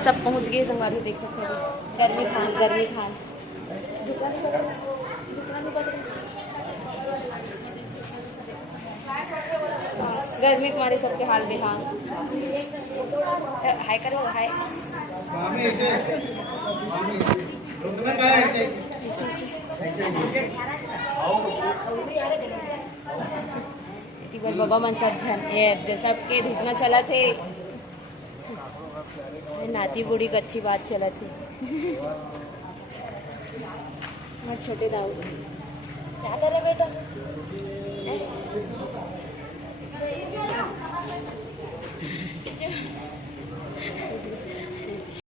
सब पहुंच गए संगवारी, देख सकते हो गर्मी खान गर्मी खान। गर्मी के मारे सबके हाल बेहाल। हाय करो हाय। बाबा मन सब झन ये सबके धूपना चला थे। नाती बूढ़ी की अच्छी बात चला थी। मैं छोटे दाऊ क्या कर रहे बेटा?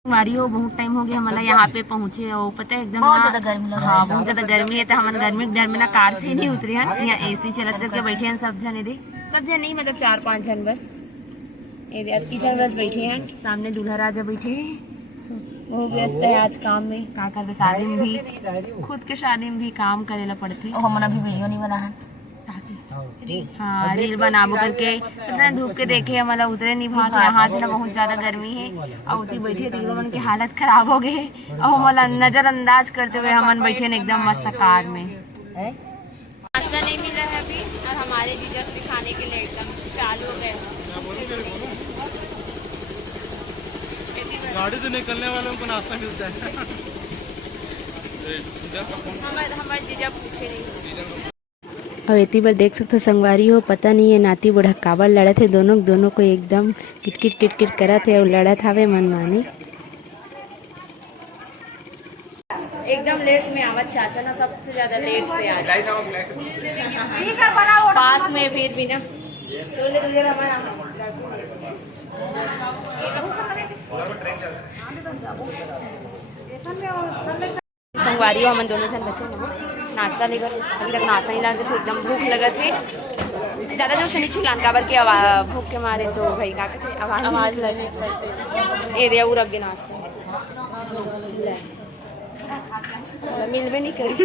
हमारी हो बहुत टाइम हो गया हमारा यहाँ पे पहुँचे और पता है एकदम बहुत ज्यादा गर्मी लग रहा है। हाँ बहुत ज्यादा गर्मी है तो हम गर्मी के डर में ना कार से नहीं उतरे हैं, यहाँ एसी चला करके बैठे हैं सब जन। यदि सब जन नहीं मतलब 4-5 जन बस किचन बस बैठे हैं। सामने दूल्हा राजा बैठे हैं, वो व्यस्त है आज काम में। का कर शादी में भी खुद के शादी में भी काम करेला पड़ते। हमने अभी वीडियो नहीं बना है। हाँ रील बनाबो करके इतना धूप के देखे हमारा उतरे नहीं भाग। यहाँ से ना बहुत ज्यादा गर्मी है और उतरी बैठे रील मन की हालत खराब हो गई और हमारा नजरअंदाज करते हुए हम बैठे एकदम मस्त कार में। नाश्ता नहीं मिला है अभी और हमारे जीजस भी खाने के लिए एकदम चालू हो गए। गाड़ी से निकलने वालों को नाश्ता मिलता है। हमारे जीजा पूछे नहीं। और इतनी बार देख सकते हो संगवारी हो, पता नहीं है नाती बुढ़ा काबर लड़े थे। दोनों को एकदम किटकिट करा थे और लड़ा था वे मनमानी। एकदम लेट में आवत चाचा ना सबसे ज्यादा लेट से आ पास में फिर भी ना संगवारी हो हम दोनों जन बचे नाश्ता लेकर अभी तक नाश्ता नहीं लाते थे। एकदम भूख लगा थे ज़्यादा जो से नीचे लान काबर के भूख के मारे तो भाई का कहते आवाज़ लगे ए रे और अगे नाश्ता मिल भी नहीं करी।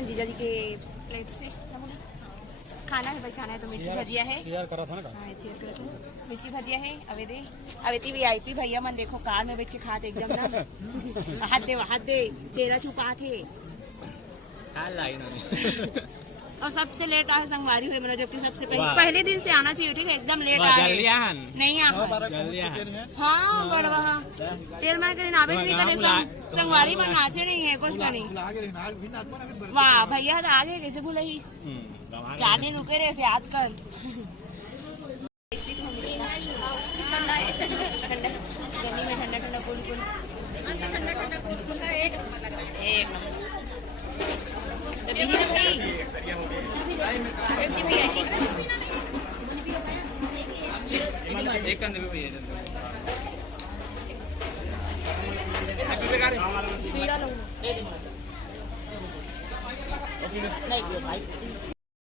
जीजा जी के प्लेट से खाना है भाई, खाना है तो मिर्ची भजिया है। मिर्ची भजिया है अवेदी VIP भैया मन देखो कार में बैठ के खाते एकदम ना हाथ दे चेहरा छुपा थे। और सबसे लेट आए संगवारी हुए मेरा, जबकि सबसे पहले दिन से आना चाहिए। ठीक है एकदम लेट आए नहीं आ। हाँ बड़वा तेल मार के दिन आवे नहीं करे संगवारी पर नाचे नहीं है कुछ का नहीं। वाह भैया तो आगे कैसे भूले ही 4 दिन रुके रहे से याद कर। गर्मी में ठंडा ठंडा कूल एक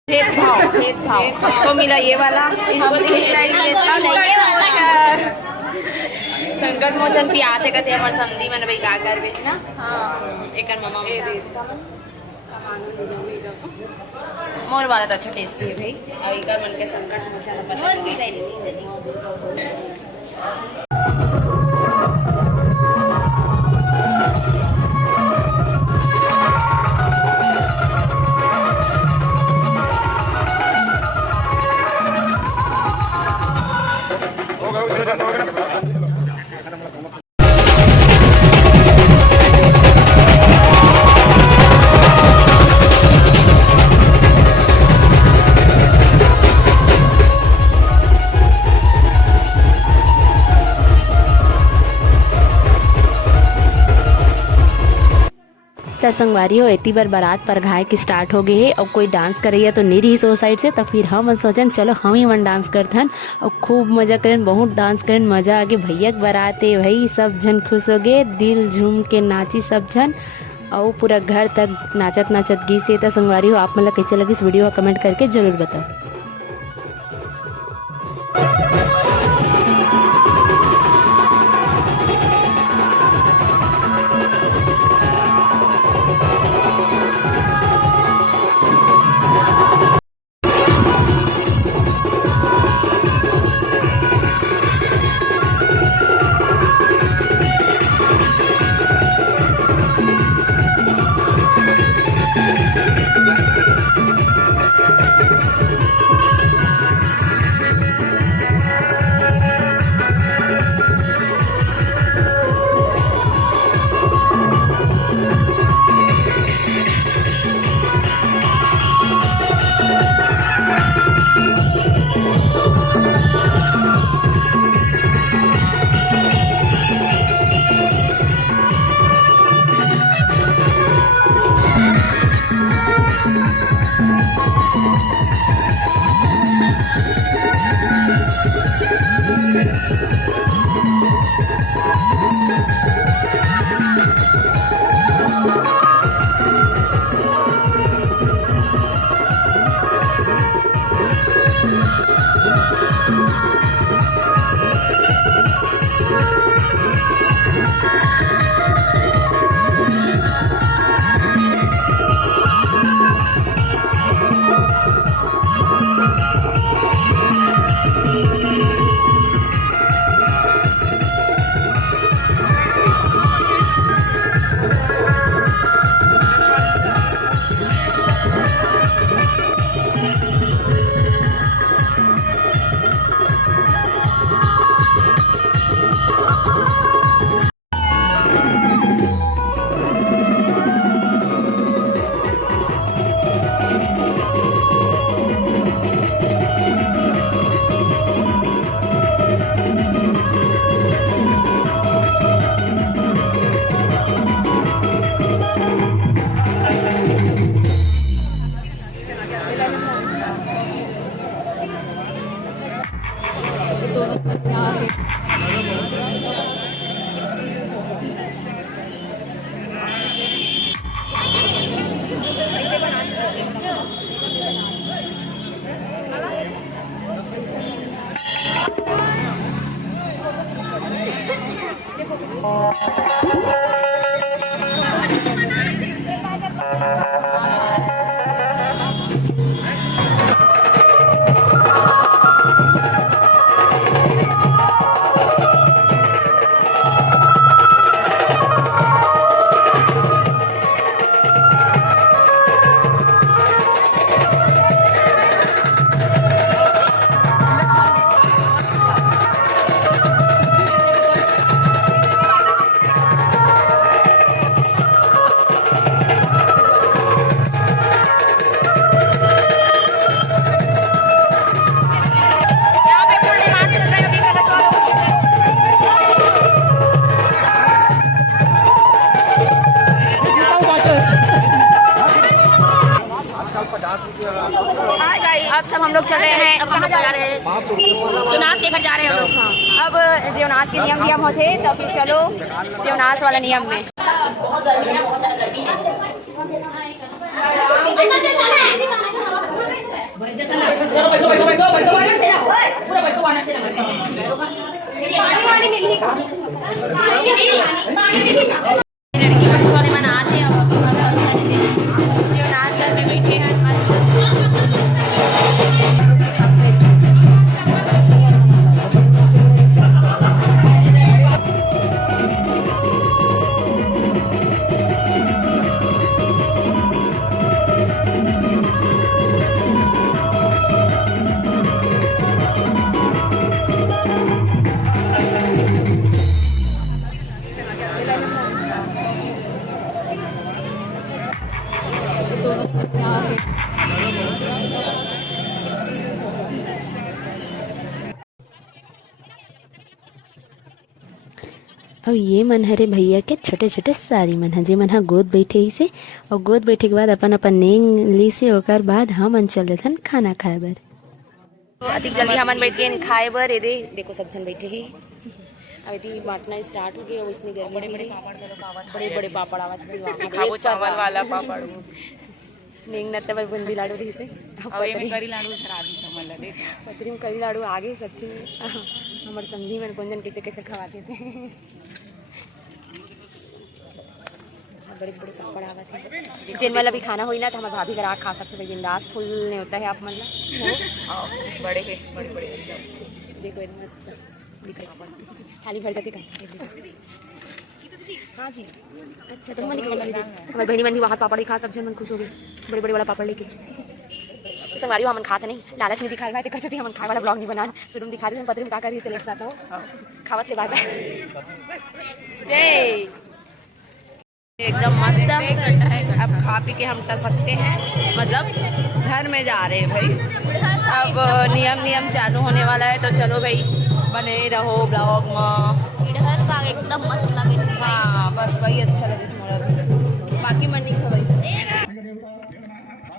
भेदभाव को मिला ये वाला, इनको संकट मोचन पियाते कहते हमारे समधी मन भाई का कर बेच ना। हाँ एक मामा मोर वाला तो अच्छा टेस्टी है भाई। और एक मन के संकट मोचन संगवारी हो इतनी बार बारात पर घाय की स्टार्ट हो गई है और कोई डांस कर रही है तो नहीं रही सो साइड से। तो फिर हम सोचन चलो हम ही वन डांस करथन और खूब मजा करें, बहुत डांस करें, मजा आ गए। भैया के बाराते भाई सब जन खुश हो गए, दिल झूम के नाची सब जन और पूरा घर तक नाचत नाचत गई से। तो संगवारी हो आप मतलब कैसे लगी इस वीडियो को कमेंट करके जरूर बताओ। अब सब हम लोग चल रहे हैं। अब कहाँ जा रहे हैं? शिवनाथ के घर जा रहे हैं हम लोग। हाँ, अब शिवनाथ के नियम होते तो फिर चलो शिवनाथ वाला नियम में। लड़की बस वाले मनाते हैं। शिवनाथ घर में बैठे हैं मस्त। और ये मन हरे भैया के छोटे छोटे सारी मन जे मन ह गोद बैठे ही से और गोद बैठे के बाद अपन अपन नेंग ली से ओकर बाद हम चल देथन खाना खाए बर। अधिक जल्दी हमन बैठ के खाए बर ये देखो सब जन बैठे ही। अब यदि बांटना स्टार्ट हो गया। और इसने गर्मी बड़े पापड़ आवत खाओ चावल वाला पापड़ नेंग नत्ते पर बुंदी लाडू दी से करी लाडू धरा दी समझ लगे पतरी में करी लाडू आगे सच्ची हमारे संधी में कुंजन कैसे कैसे खवाते थे। बड़े बड़े पापड़ आवत है जिन वाला भी खाना हो ना तो हमारे भाभी घर खा सकते भाई बिंदास फुल नहीं होता है आप मतलब बड़े है बड़े बड़े देखो एकदम मस्त दिख रहा थाली भर जाती है। हाँ जी अच्छा तो हमारी बहनी मन भी वहाँ पापड़ खा सब जन मन खुश हो गए बड़े बड़े वाला पापड़ लेके। संगवारी हम खाते नहीं लालच नहीं दिखा कर सकते हम खाए वाला ब्लॉग नहीं बना शुरू दिखा रहे पत्र में का करिए लेट आता हो खावत ले बात जय एकदम मस्त। अब खा पी के हम टर सकते हैं मतलब घर में जा रहे हैं भाई। अब नियम चालू होने वाला है तो चलो भाई बने रहो ब्लॉग में। साग एकदम मस्त लगे। हाँ बस वही अच्छा लगे बाकी मन नहीं खा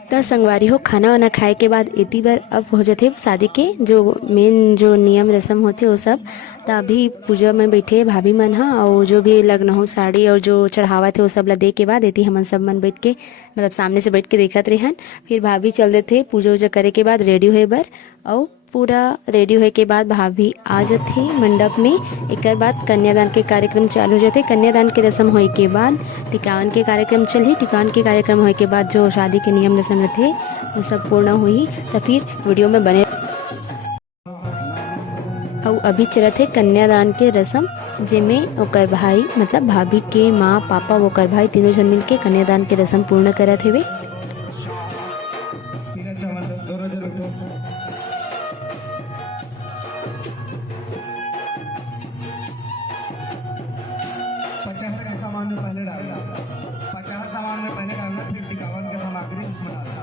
त संगवारी हो खाना वाना खाए के बाद इतनी बार अब हो जाते शादी के जो मेन जो नियम रस्म होते वो सब। तो अभी पूजा में बैठे भाभी मन हा और जो भी लगना हो साड़ी और जो चढ़ावा थे वो सब ला दे के बाद इतनी हमन सब मन बैठ के मतलब सामने से बैठ के देखत रहन। फिर भाभी चल देते पूजा वूजा करे के बाद रेडी होए बर और पूरा रेडी होए के बाद भाभी आ जाते मंडप में। एक बाद कन्यादान के कार्यक्रम चालू हो जाते। कन्यादान के रस्म होए के बाद टिकावन के कार्यक्रम चली। टिकावन के कार्यक्रम होए के बाद जो शादी के नियम रस्म रहते वो सब पूर्ण हुई। तो फिर वीडियो में बने और अभी चलत है कन्यादान के रस्म जिसमें ओकर भाई मतलब भाभी के माँ पापा ओकर भाई तीनों जन मिल के कन्यादान के रस्म पूर्ण करत हेवे। सामान में पहले डालना, 50 सामान में पहले डालना, फिर 51 के सामग्री उसमें डालना।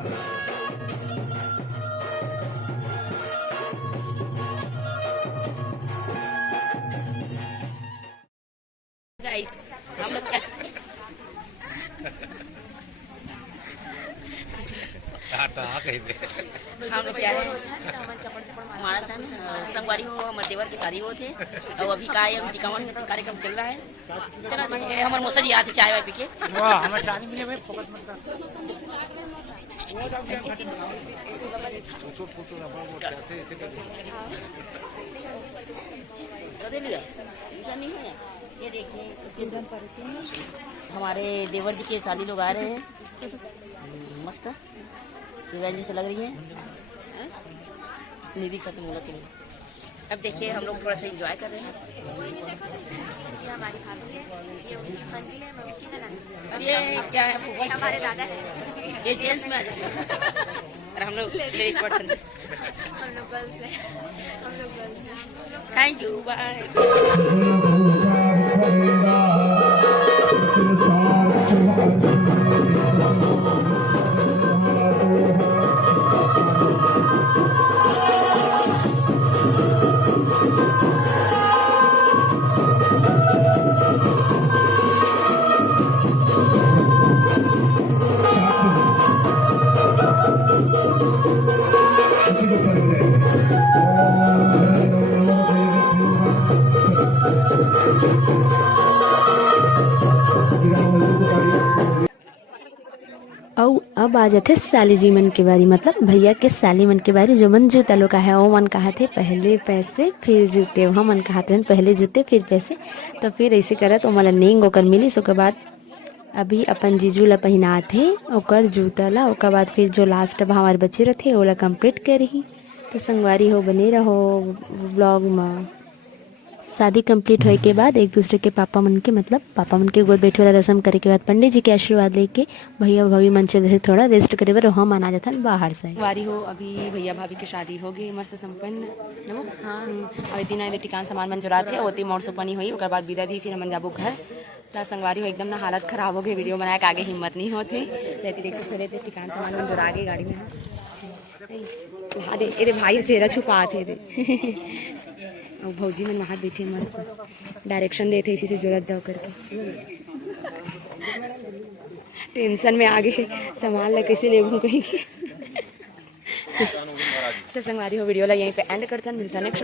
गाइस हम लोग क्या हम लोग क्या है हमारा था संगवारी हो हमारे देवर की शादी हो थे और अभी का है अभी टिकावन कार्यक्रम चल रहा है। चला हमारे मौसा जी आते चाय वाय पी के ऐसा नहीं है। ये देखिए उसके साथ हमारे देवर जी के साली लोग आ रहे हैं। मस्त रिवाज जैसे लग रही है। निधि खत्म होना चाहिए। अब देखिए हम लोग थोड़ा सा एंजॉय कर रहे हैं। ये हमारी भाभी है, ये उनकी भांजी है, मैं उनकी ननद। अब ये क्या है ये हमारे दादा है। ये जेंट्स में आ जाते हैं और हम लोग लेडीज पर्सन। हम लोग गर्ल्स हैं। हम लोग गर्ल्स हैं। Thank you bye. और अब आ जाते साली जी मन के बारी मतलब भैया के साली मन के बारी। जो मन जूता लोग का है वो मन कहा थे पहले पैसे फिर जूते। वहाँ मन कहा थे पहले जूते फिर पैसे। तो फिर ऐसे करत ओमला नेंग ओकर मिलिस। ओकर बाद अभी अपन जीजू ला पहना थे ओकर जूता ला। ओकर बाद फिर जो लास्ट अब हमारे बच्चे रहे ओला कंप्लीट करही। तो संगवारी हो बने रहो ब्लॉग में। शादी कंप्लीट होए के बाद एक दूसरे के पापा मन के मतलब पापा मन के गोद बैठे वाला रस्म करे के बाद पंडित जी के आशीर्वाद लेके भैया भाभी मन से थोड़ा रेस्ट करे बर हम आना जाता बाहर से। वारी हो अभी भैया भाभी की शादी हो गई मस्त संपन्न नो। हाँ अभी दिन टिकान सामान मन जुरा थे ओती मोड़ सुपनी हुई। ओकर बाद विदा दी फिर हम जाबो घर। तो संगवारी हो एकदम ना हालत खराब हो गई। वीडियो बनाए के आगे हिम्मत नहीं होते। देख सकते रहते टिकान सामान मन जुरा गए गाड़ी में। अरे भाई चेहरा छुपा थे और भौजी मन वहाँ बैठे मस्त डायरेक्शन देते इसी से जरूरत जाओ करके। टेंशन में आ गए सामान ला कैसे ले कहीं। तो संगवारी हो वीडियो ला यहीं पे एंड करते हैं। मिलता है नेक्स्ट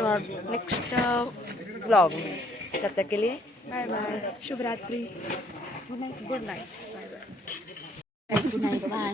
ब्लॉग में। तब तक के लिए बाय बाय शुभ रात्रि। Good night. Good night bye.